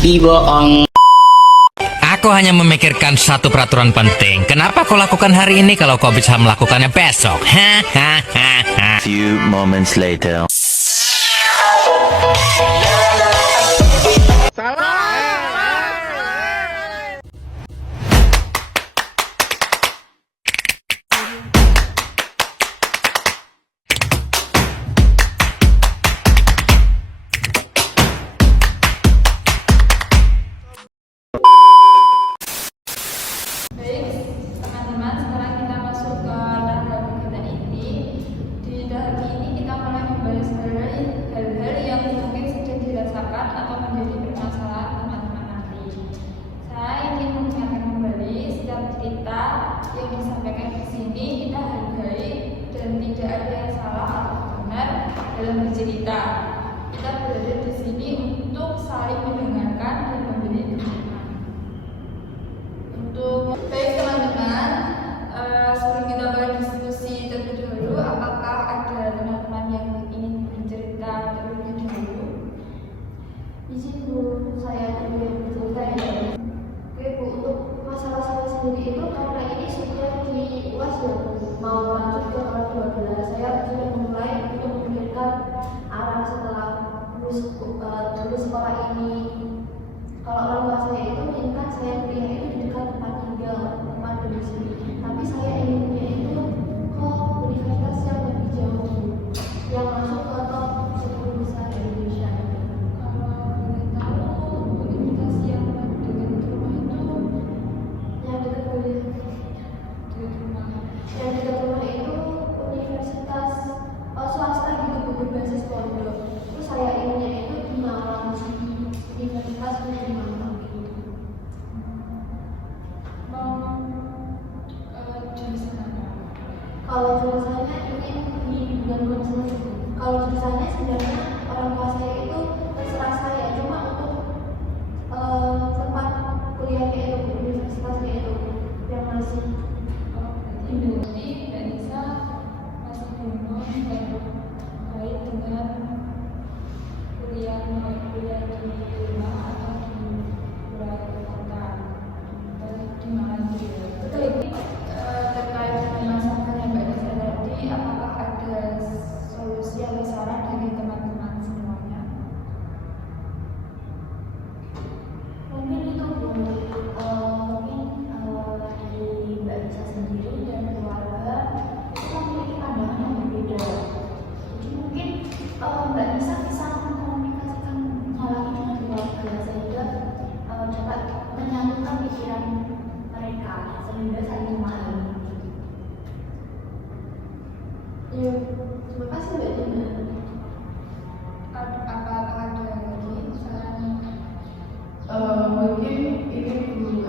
bohong. Aku hanya memikirkan satu peraturan penting. Kenapa kau lakukan hari ini kalau kau bisa melakukannya besok? Hahaha. Few moments later. Baik, teman-teman, sekarang kita masuk ke tahap kegiatan inti. Di tahap ini kita mulai membahas hal-hal yang mungkin sudah dirasakan atau menjadi permasalahan teman-teman nanti. Saya ingin mengingatkan kembali setiap cerita yang disampaikan di sini kita hargai dan tidak ada yang salah atau benar dalam bercerita. Kita berada di sini untuk saling mendengarkan dan memberi dukungan. Baik teman-teman, sebelum kita mulai diskusi terlebih dahulu, apakah ada teman-teman yang ingin bercerita terlebih dahulu? Izin Bu, saya ingin bercerita ya. Oke Bu, untuk masalah saya sendiri itu karena ini sudah di UAS ya Bu, mau lanjut ke kelas 12. Saya sudah mulai untuk memikirkan arah setelah lulus sekolah ini. Kalau orang tua saya itu menginginkan saya kuliah itu di dekat tempat tinggal, tempat domisili. Tapi saya inginnya itu ke universitas yang lebih jauh, yang masuk ke top 10 besar di Indonesia. Kalau boleh tahu, universitas yang dekat rumah itu Yang dekat kuliah, dekat rumah. yang dekat rumah itu universitas swasta gitu, berbasis pondok. Terus saya inginnya itu di Malang, di universitas di Malang gitu. Mau jurusan apa? Kalau jurusannya ingin di bidang konsultasi. Kalau jurusannya sebenarnya orang tua saya itu terserah saya, cuma untuk tempat kuliahnya itu universitasnya itu yang masih Berarti Mbak Nisa masih bingung terkait dengan kuliah di rumah atau di luar kota atau di mana juga. Betul. Terkait dengan masalah yang Mbak Nisa tadi, apakah ada solusi atau saran dari teman-teman semuanya? mungkin itu dari Mbak Nisa sendiri dan keluarga itu memiliki pandangan yang berbeda. Jadi mungkin Mbak Nisa bisa mengkomunikasikan hal ini dengan keluarga sehingga dapat menyatukan pikiran mereka sehingga saling memahami. Iya. Terima kasih Mbak Dina. Apakah ada lagi saran? Mungkin ini dulu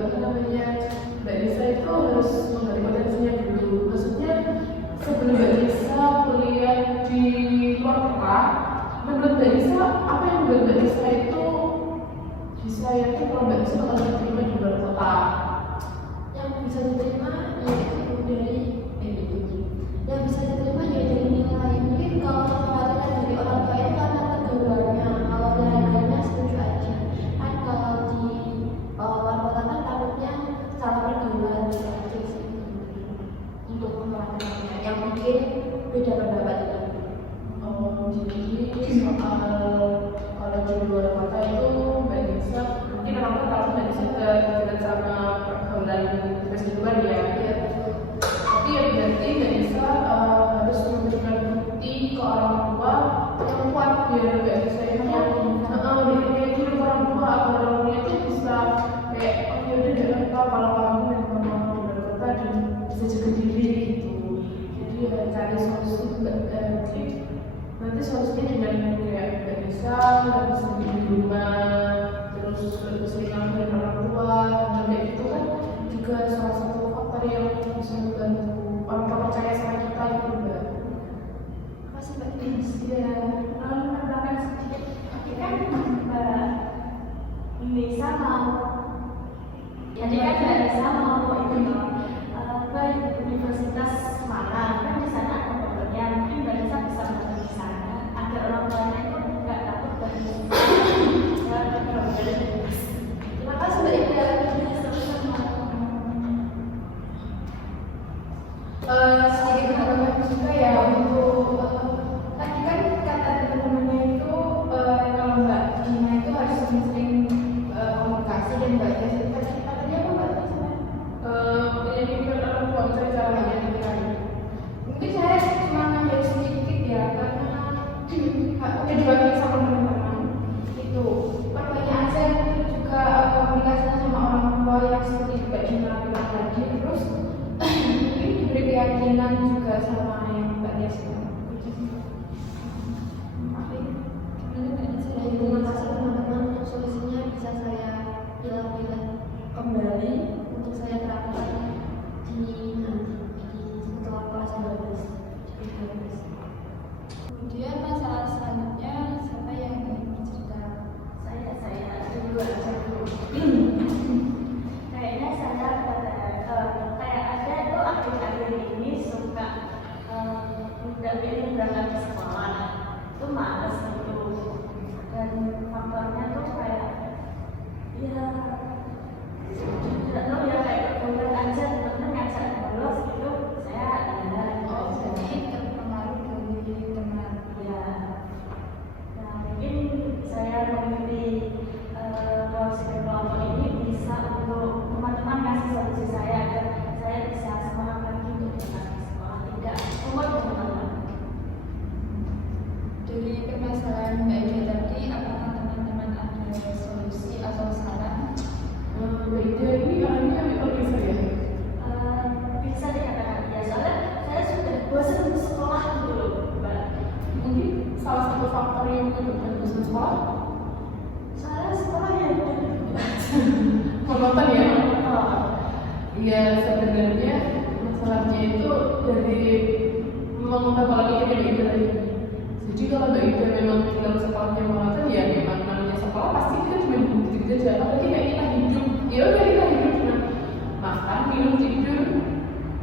Mbak Nisa itu harus menggali potensinya dulu. Maksudnya sebelum Mbak Nisa kuliah di luar kota, menurut Mbak Nisa apa yang membuat Mbak Nisa itu bisa yakin kalau Mbak Nisa bakal diterima di luar kota? Yang bisa diterima yaitu dari yang bisa diterima ya dari nilai. Mungkin kalau kekhawatiran dari orang tua itu karena pergaulannya, kalau harganya setuju aja. Kan kalau di luar kota kan takutnya secara pergaulan gitu aja sih. Untuk kekhawatirannya yang mungkin beda pendapat itu. Jadi soal kalau di luar kota itu Mbak Nisa mungkin orang tua tahu Mbak Nisa dekat sama pergaulan kehidupan ya. Tapi ya berarti Mbak Nisa harus memberikan bukti ke orang tua yang kuat biar Mbak Nisa itu kayak gitu orang tua agar orang tua itu bisa kayak oh ya udah jangan lupa kalau kamu memang mau di luar kota dan bisa jaga diri gitu. Jadi ya cari solusi nanti solusinya dengan kayak Mbak Nisa nggak bisa di rumah, terus bersering dengan orang tua dan kayak gitu kan juga salah satu faktor yang bisa membantu orang tua percaya sama kita gitu Mbak. Masih Mbak Dina. Ya, menambahkan sedikit, kan Mbak Nisa mau, jadi kan Mbak Nisa mau itu ke Universitas Malang, kan di sana ada pembelian, mungkin Mbak Nisa bisa masuk di sana, agar orang tuanya itu nggak takut dan bisa keyakinan juga sama yang Mbak Dias bilang. Terima kasih teman-teman, untuk solusinya bisa saya pilih kembali untuk saya terapkan di setelah kelas 12. Kemudian masalah selanjutnya, siapa yang ingin bercerita? Saya dulu aja dulu. Kayaknya saya kayak ada itu akhir-akhir ini suka tidak ingin berangkat ke sekolah, itu malas gitu. Dan faktornya tuh kayak ya tidak tahu ya, kayak kemudian aja temen ngajak bolos gitu, saya ada Jadi terpengaruh dari teman. ya. Nah, mungkin saya memilih kelompok ini bisa untuk teman-teman kasih solusi saya agar saya bisa semangat lagi untuk berangkat ke sekolah, tidak umur teman-teman. Dari permasalahan Mbak Ida tadi, apakah teman-teman ada solusi atau saran? Mbak Ida ini orangnya ambil bisa ya? Bisa dikatakan ya, soalnya saya sudah bosan di sekolah dulu, Mbak. Mungkin salah satu faktor yang menyebabkan bosan sekolah Soalnya sekolah ya monoton ya. Iya, sebenarnya masalahnya itu dari mengetahui Mbak Ida tadi. Jadi kalau Mbak Ida memang bilang sekolahnya monoton, ya memang namanya sekolah pasti kita cuma gitu aja. Apalagi kayak kita hidup, ya udah kita hidup cuma makan, minum, tidur,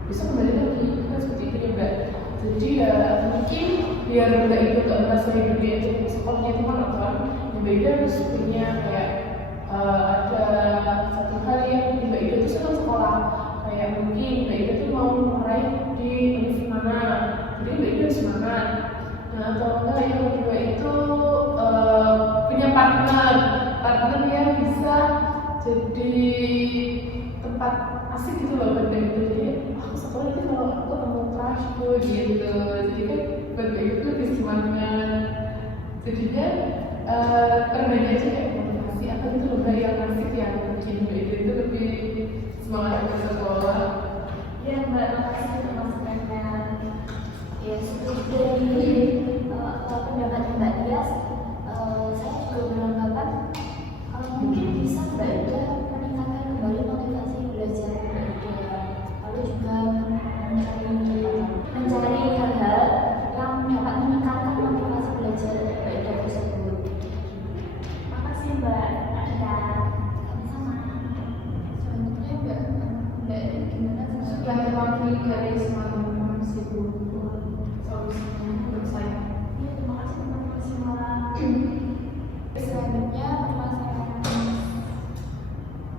bisa kembali lagi kan seperti itu ya Mbak. Jadi ya mungkin biar Mbak Ida gak merasa hidupnya itu sekolahnya itu monoton, ya Mbak Ida harus punya kayak ada satu hal yang Mbak Ida tuh senang sekolah. Kayak mungkin Mbak Ida tuh mau meraih di universitas mana, jadi Mbak Ida harus semangat. Nah, atau enggak yang kedua itu punya partner yang bisa jadi tempat asik gitu loh buat Mbak Ida. Jadi aku sekolah itu kalau aku ketemu crushku gitu, jadi kan buat Mbak Ida tuh lebih semangat. Jadinya perbanyak aja kayak motivasi apa gitu loh Mbak yang asik yang bikin Mbak Ida itu lebih semangat untuk sekolah. ya Mbak, makasih untuk masukannya. Ya seperti dari pendapatnya Mbak Dias, saya juga beranggapan mungkin bisa Mbak Ida meningkatkan kembali motivasi belajar Mbak Ida, lalu juga mencari hal-hal yang dapat meningkatkan motivasi belajar Mbak Ida tersebut. Makasih Mbak Ida. Sama-sama. Selanjutnya Mbak Ida gimana? Sudah terwakili dari semua teman-teman sibuk solusinya menurut saya. Iya, terima kasih teman-teman semua. Selanjutnya permasalahan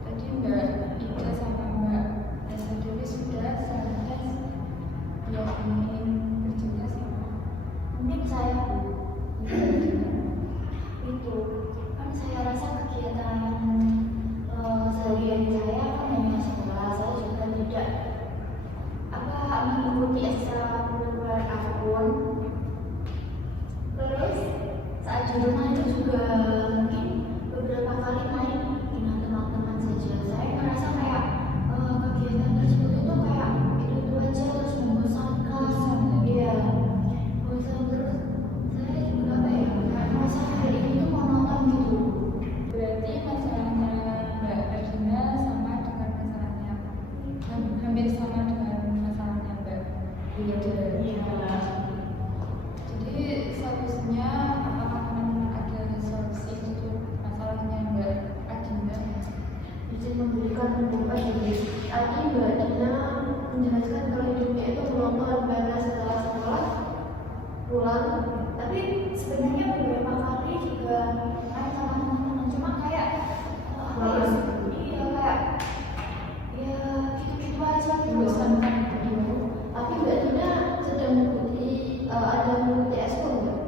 tadi Mbak Ida sama Mbak Esa Dewi sudah selesai yang ingin bercerita sama. Mungkin saya itu kan saya rasa kegiatan sehari-hari saya kan hanya sekolah, saya juga tidak mengikuti ekstrakurikuler apapun. Terus saat di rumah itu juga mungkin beberapa kali main dengan teman-teman saja. Saya merasa kayak kegiatan tersebut itu kayak itu aja, terus membosankan. Iya, bosan terus. Saya juga apa ya, kayak merasa hari ini tuh monoton gitu. Berarti masalahnya Mbak Erina sama dengan masalahnya hampir sama dengan masalahnya Mbak Ida. Jadi solusinya apakah teman-teman ada solusi untuk masalahnya Mbak Adina? Izin memberikan pendapat dari tadi Mbak Dina menjelaskan kalau hidupnya itu monoton karena setelah sekolah pulang, tapi sebenarnya beberapa kali juga main sama teman-teman, cuma kayak iya kayak ya gitu-gitu aja Membosankan. Tapi Mbak Dina sedang mengikuti ekskul nggak?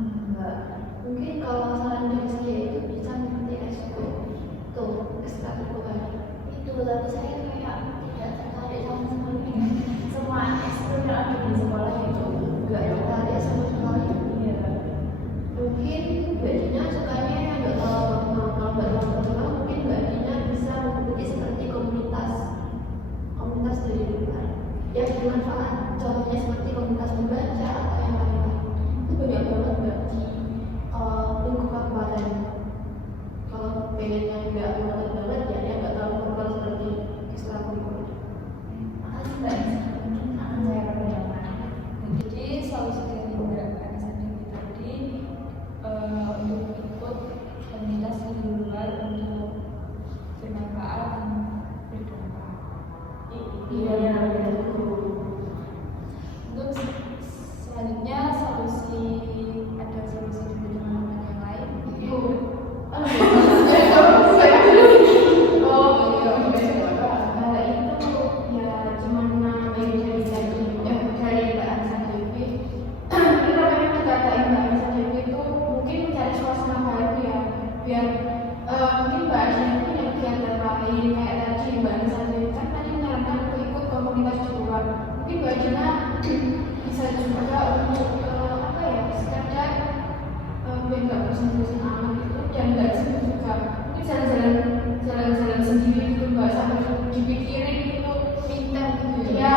Enggak. Mungkin kalau saran dari saya itu bisa mengikuti ekskul tuh ekstrakurikuler itu, tapi saya kayak tidak tertarik sama sekali dengan semua ekskul yang juga untuk apa ya, sekadar biar nggak bosan-bosan amat gitu, dan nggak sibuk juga. Mungkin jalan-jalan sendiri gitu, nggak sampai dipikirin gitu, minta gitu ya.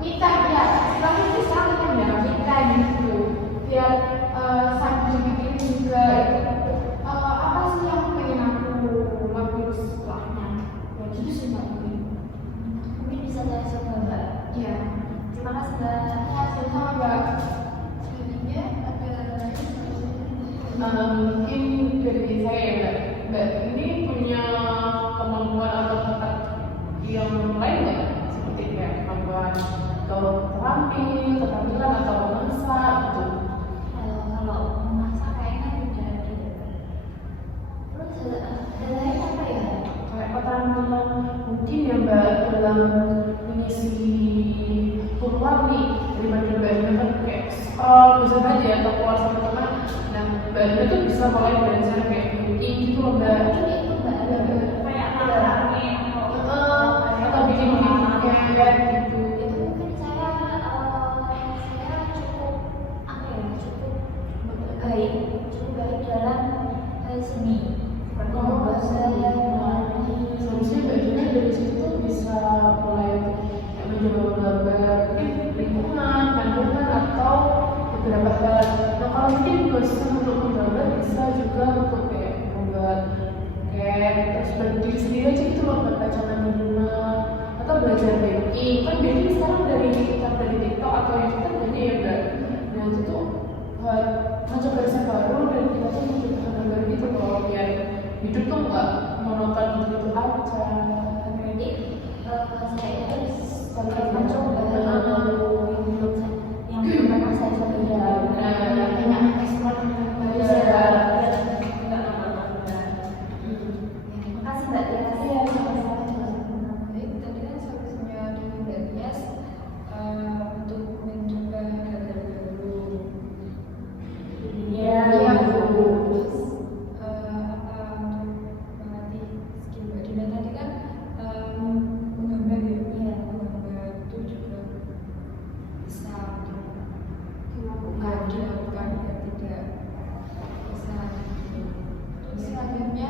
Minta ya, tapi itu sama kan ya, minta gitu. Biar sambil dipikirin juga apa sih yang pengen aku lakuin setelahnya. Ya gitu sih Mbak. Mungkin bisa saya coba Mbak. Iya. Terima kasih Mbak. Ya, sama Mbak. Selanjutnya ada Mungkin dari saya ya Mbak. Mbak ini punya kemampuan atau bakat yang lain nggak? Seperti kayak kemampuan atau keterampilan atau memasak gitu. Kalau memasak kayaknya tidak ada. Terus ada lain apa ya? Kayak keterampilan mungkin ya Mbak dalam mengisi peluang nih daripada Mbak kan kayak scroll bisa aja atau keluar sama teman. Nah Mbak tuh bisa mulai belajar kayak cooking gitu loh Mbak. itu Mbak ada Kayak makaroni Atau bikin kayak gitu. itu mungkin saya cukup apa ya, cukup baik dalam seni seperti membuat saya Seharusnya Mbak juga dari situ bisa mulai kayak mencoba menggambar mungkin lingkungan, kandungan atau beberapa hal. Nah kalau mungkin bosan untuk menggambar bisa juga untuk kayak membuat kayak terus berdiri sendiri aja gitu loh, baca di rumah atau belajar baking. Kan baking sekarang dari TikTok atau YouTube jadi ya Mbak. Nah itu tuh macam bahasa baru dan kita tuh mencoba gambar gitu loh biar hidup tuh nggak monoton gitu aja. jadi saya harus mencoba yang belum pernah saya coba banyak ekspor baru ya. Terima Makasih Mbak, terima kasih ya sama-sama. Baik, tadi kan solusinya dari Mbak Tias untuk mencoba hal-hal baru. Iya. Terus apa untuk melatih skill Mbak Dina tadi kan menggambar ya? Iya. Menggambar itu juga bisa dilakukan. dilakukan ya, tidak bisa. Terus selanjutnya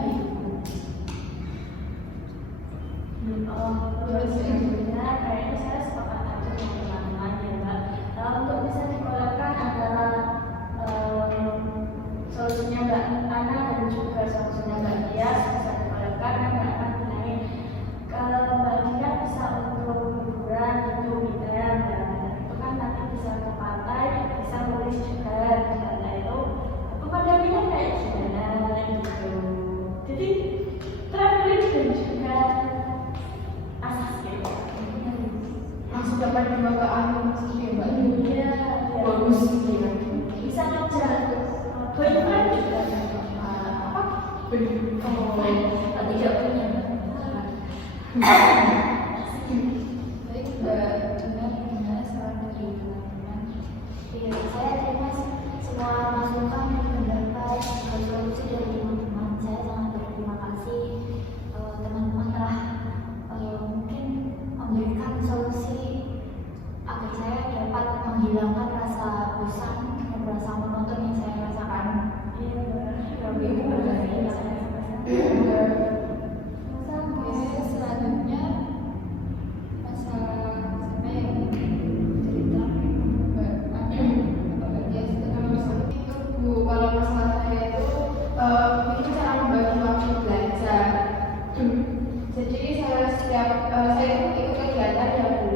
Sebenarnya kayaknya saya sepakat aja dengan teman-teman ya Mbak. Untuk bisa dikeluarkan adalah solusinya Mbak Ana dan juga solusinya Mbak Tias bisa dikeluarkan dan akan menarik. Kalau Mbak Tia bisa untuk hiburan itu bisa itu kan nanti bisa ke pantai, bisa nulis juga di sana itu. Aku pada bilang kayak gimana gitu. Jadi traveling dan juga asik. Langsung dapat dibawa ke anu maksudnya Mbak. Iya, Bagus gitu ya. bisa ngajak boyfriend juga Apa? kalau tidak punya. baik Mbak Dina, gimana saran dari teman-teman? Iya, saya terima semua masukan dan pendapat dan solusi dari teman-teman. Saya sangat berterima kasih teman-teman telah mungkin memberikan solusi agar saya dapat menghilangkan rasa bosan dan rasa monoton yang saya rasakan. Iya, Oke, selanjutnya masalah apa ya? Cerita Mbak Ana, Mbak Tias Itu Bu, kalau masalah saya itu ini cara membagi waktu belajar. Jadi saya itu ikut kegiatan ya Bu.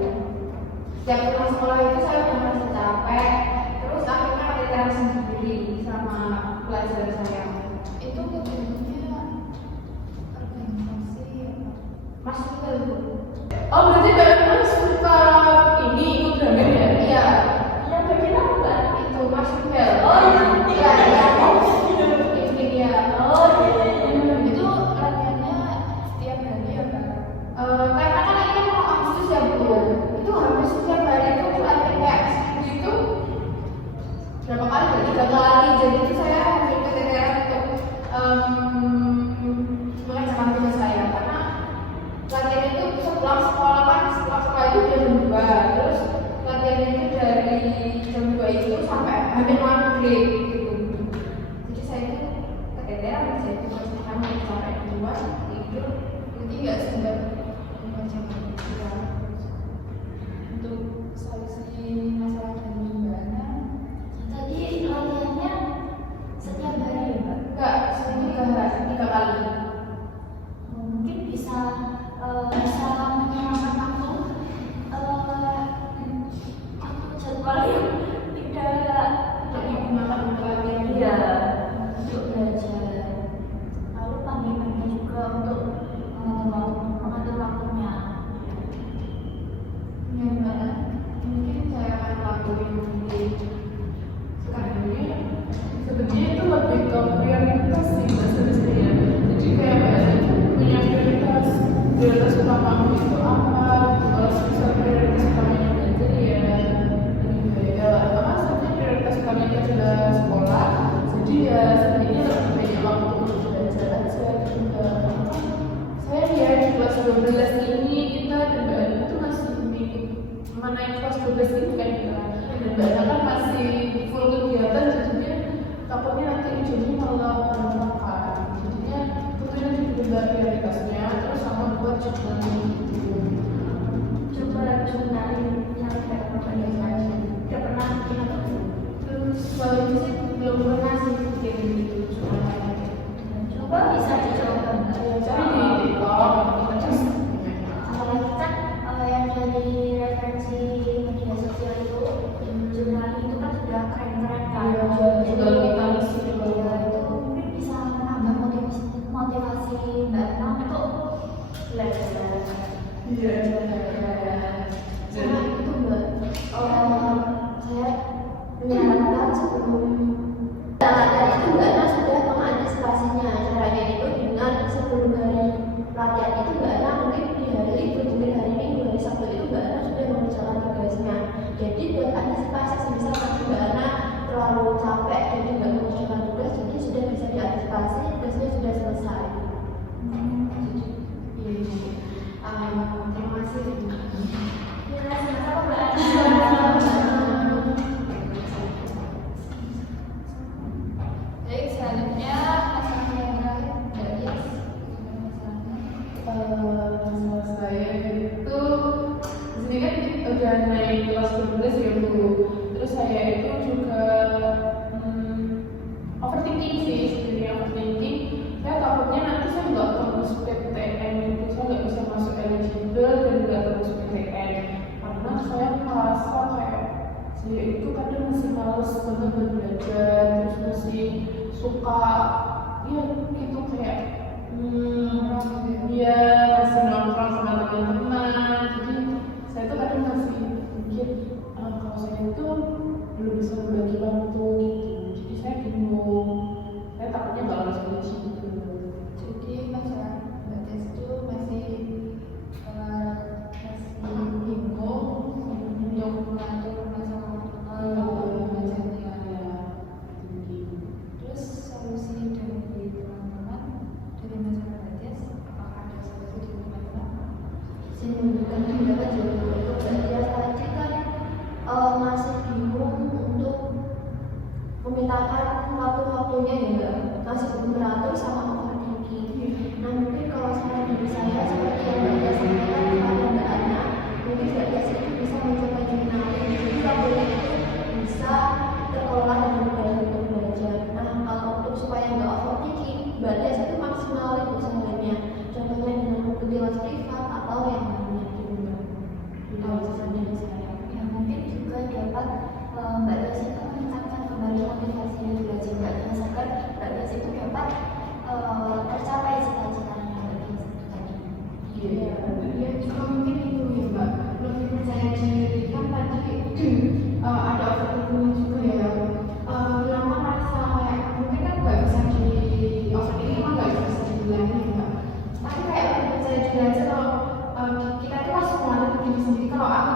Setiap pulang sekolah itu saya udah merasa capek, terus akhirnya kepikiran sendiri sama pelajaran saya. itu kegiatannya organisasi apa? Masuk ke Bu. Oh berarti Mbak Ana suka ini ikut gambar ya? Iya, yang bagian apa Mbak? itu masuk bel. Oh, iya. Iya, iya. Ini dia. Oh iya. Itu latihannya setiap hari ya Mbak? Karena kan ini kan mau Agustus ya Bu. Itu hampir setiap hari itu latihan kayak gitu. Berapa kali? Ya? 3 kali. Jadi itu saya hampir keteteran untuk mengerjakan tugas saya karena latihan itu setelah sekolah kan setelah sekolah itu jam 2 hampir maghrib gitu. Jadi saya itu keteteran, saya itu karena capek di luar tidur, jadi nggak sempat membaca baca. Untuk solusi masalah dan gimana? Tadi latihannya setiap hari ya, Mbak? Enggak, tiga kali. Mungkin bisa menyamakan waktu jadwal yang tidak Digunakan untuk latihan iya untuk belajar. Lalu panggilnya juga untuk mengatur waktunya. Gimana? Mungkin saya akan lakuin di sekarang ini. Sebenarnya itu lebih ke prioritas sih sebenarnya. Jadi kayak bahasa itu punya prioritas utama kamu itu apa? Kalau misal prioritas utamanya belajar ya lebih baik. Apa sebenarnya prioritas utamanya adalah sekolah. Jadi ya sebenarnya lebih banyak waktu untuk belajar aja. Juga saya lihat di kelas 12 ini kita dan itu masih mana yang kelas 12 ini kan dan kan masih full kegiatan jadinya takutnya nanti ujungnya malah berantakan. Jadinya tentunya juga prioritasnya terus sama buat jadwal Coba jurnalin yang kayak apa tidak pernah bikin apa tuh. terus kalau ini sih belum pernah sih kayak gitu cuma Coba bisa dicoba. cari di TikTok kita cek Apalagi kan yang dari referensi media sosial itu jurnal itu kan sudah keren-keren kan. juga kita isi juga Ya, itu mungkin bisa menambah motivasi Mbak Emma untuk belajar. iya Sama itu Mbak, saya menyarankan sebelum latihan itu Mbak Emma sudah mengantisipasinya. Caranya itu dengan sebelum hari latihan itu Mbak Emma mungkin di hari itu, mungkin hari Minggu, hari Sabtu itu Mbak Emma sudah mengerjakan tugasnya. Jadi buat antisipasi semisal nanti Mbak Emma terlalu capek jadi nggak mengerjakan tugas, jadi sudah bisa diantisipasi, tugasnya sudah selesai. Terima kasih. Ya, sama-sama Mbak Emma. Baik, selanjutnya masalah yang terakhir dari masalah saya itu sini kan udah naik kelas 12 ya Bu. Terus saya itu juga overthinking sih sebenarnya overthinking. Saya takutnya nanti saya nggak tembus PTN itu, saya nggak bisa masuk eligible dan nggak tembus PTN karena saya merasa kayak saya itu kadang masih males banget buat belajar, terus masih suka ya gitu kayak dia masih nongkrong sama teman-teman. Jadi saya tuh kadang masih mikir kalau saya itu belum bisa berbagi waktu gitu. Jadi saya bingung. Saya takutnya nggak lulus ujian gitu. Jadi masalah batas itu masih bingung untuk mengatur masalah belajarnya. Terus solusi dari teman-teman dari masalah batas, apakah ada solusi dari teman-teman? Menunjukkan tindakan jawaban untuk belajar tadi kan masih bingung untuk memetakan waktu-waktunya ya Mbak, masih belum beratur sama overthinking. Nah mungkin kalau saran dari saya seperti yang Mbak sampaikan kepada Mbak Ana, mungkin Mbak Des itu bisa mencoba journaling, jadi waktunya itu bisa terkelola dengan baik untuk belajar. Nah kalau untuk supaya nggak overthinking, Mbak Des itu maksimalin usahanya, contohnya dengan aktivitas privat atau yang lainnya gitu Mbak. Kalau saran dari saya, ya mungkin juga dapat Mbak Des itu meningkatkan kembali motivasi belajar Mbak Des agar Mbak Des itu dapat tercapai cita-citanya Mbak Des tadi. Iya, ya juga mungkin itu ya Mbak. Lebih percaya diri kan tadi ada overthinking juga ya. Lama rasa kayak mungkin kan nggak bisa di overthinking kan nggak bisa dibilangin Mbak. Tapi kayak lebih percaya diri aja kalau kita tuh masuk malu diri sendiri. Kalau aku